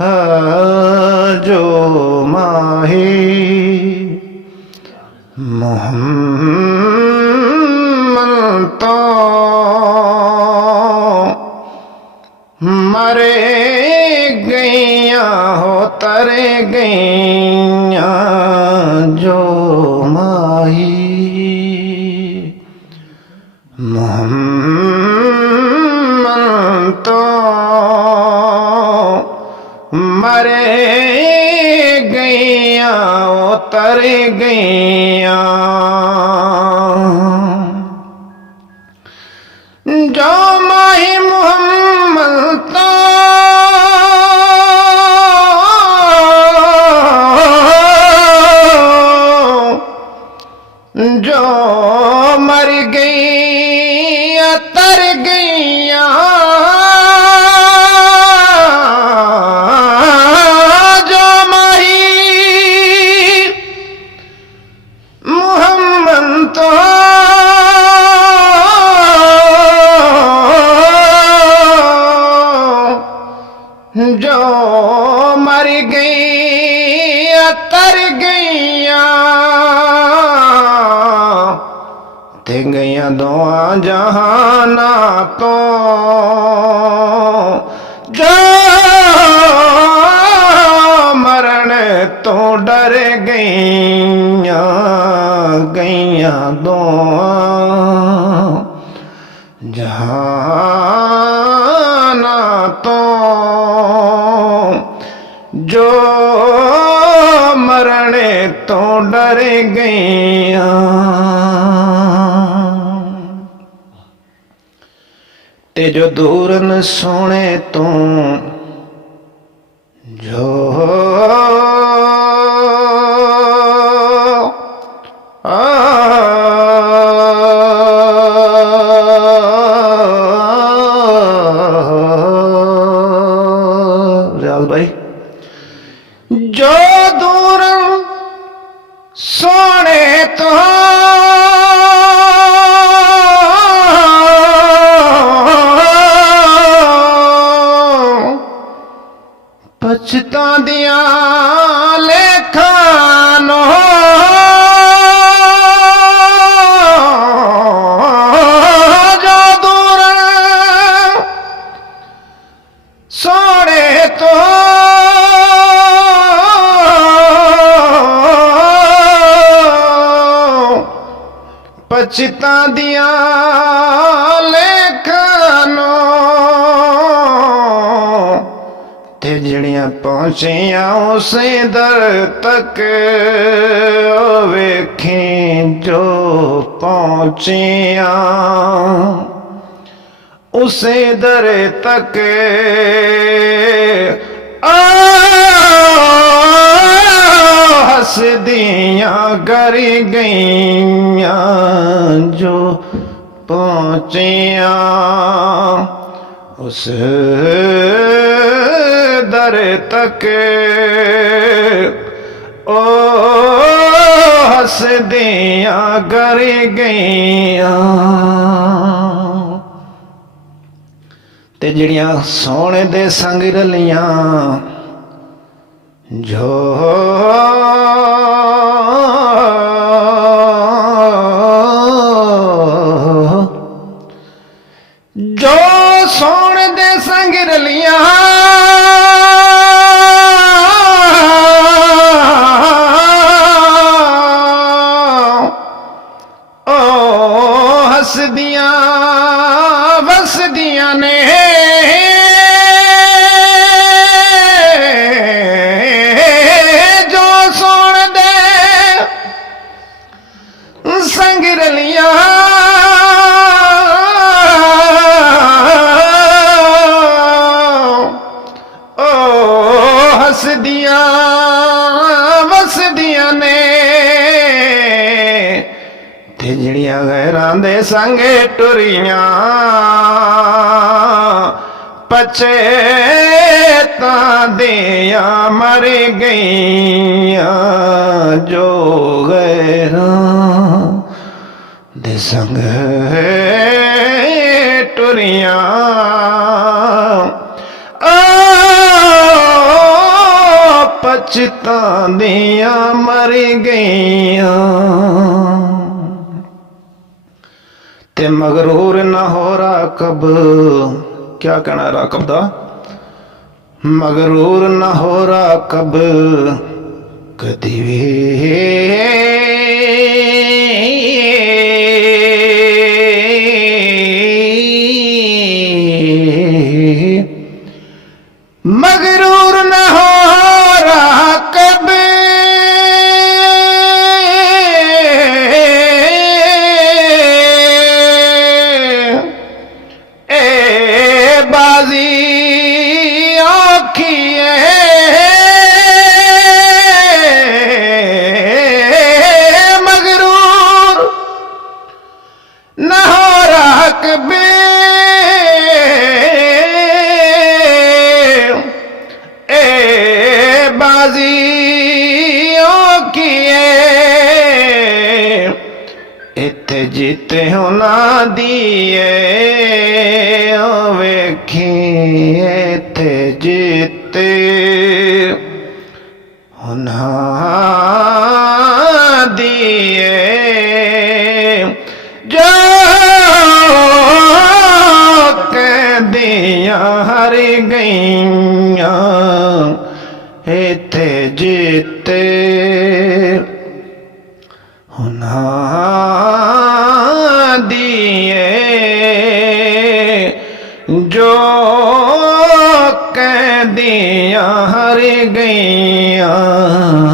जो माही मोहम्मद तो मरे गैया हो तरे गैया जो माही मोहम्मद तो मरे गैया उतर गैया जो माही मोहम्मद तो जो मर गई तर गैया जो माही मोहम्मद तो जो मर गई तर गैया ते गैया दुआ जहाना तो जो मरण तो डर गैया गैया दुआ जहाना तो जो मरने तो डर गैया ते जो दूर न सोने तो जो रियाज भाई जो दूर सोने तो पछता दिया लेखानो जो दूर सोने तो पछता दिया लेखानो ते जड़ियां पहुंचिया उसे दर तक वेखें जो पहुंचिया उसे दर तक हसदियां कर गईया जो पहुंचिया उस दर तक ओ हसदियां कर गईया ते जिहड़ियां सोने दे संग रलियां जो जो सोने दे संग रलियां ओ हसदियां वसदियां ने जो सोने दे संग रलियां हसदियां वसदियां ने ते जिहड़ियां गैरां दे संगे टुरियां पछेता दिया मर गईया जो गैरां दे संग टुरियां ਪਛਤਾਉਂਦੀਆਂ ਮਰ ਗਈਆਂ। ते मगरूर न हो राकब, क्या कहना है राकब दा? मगरूर न हो राकब कदी वे मगरूर न हो राकब बाजी आखिए मगरूर न हो राकबे बाजी आखिए इत्थे जीते होना दिए वेखी इत्थे जीते होना दिए जो कहदियां हर गईयां इत्थे जीते होना दिए जो कहदियां हर गईयां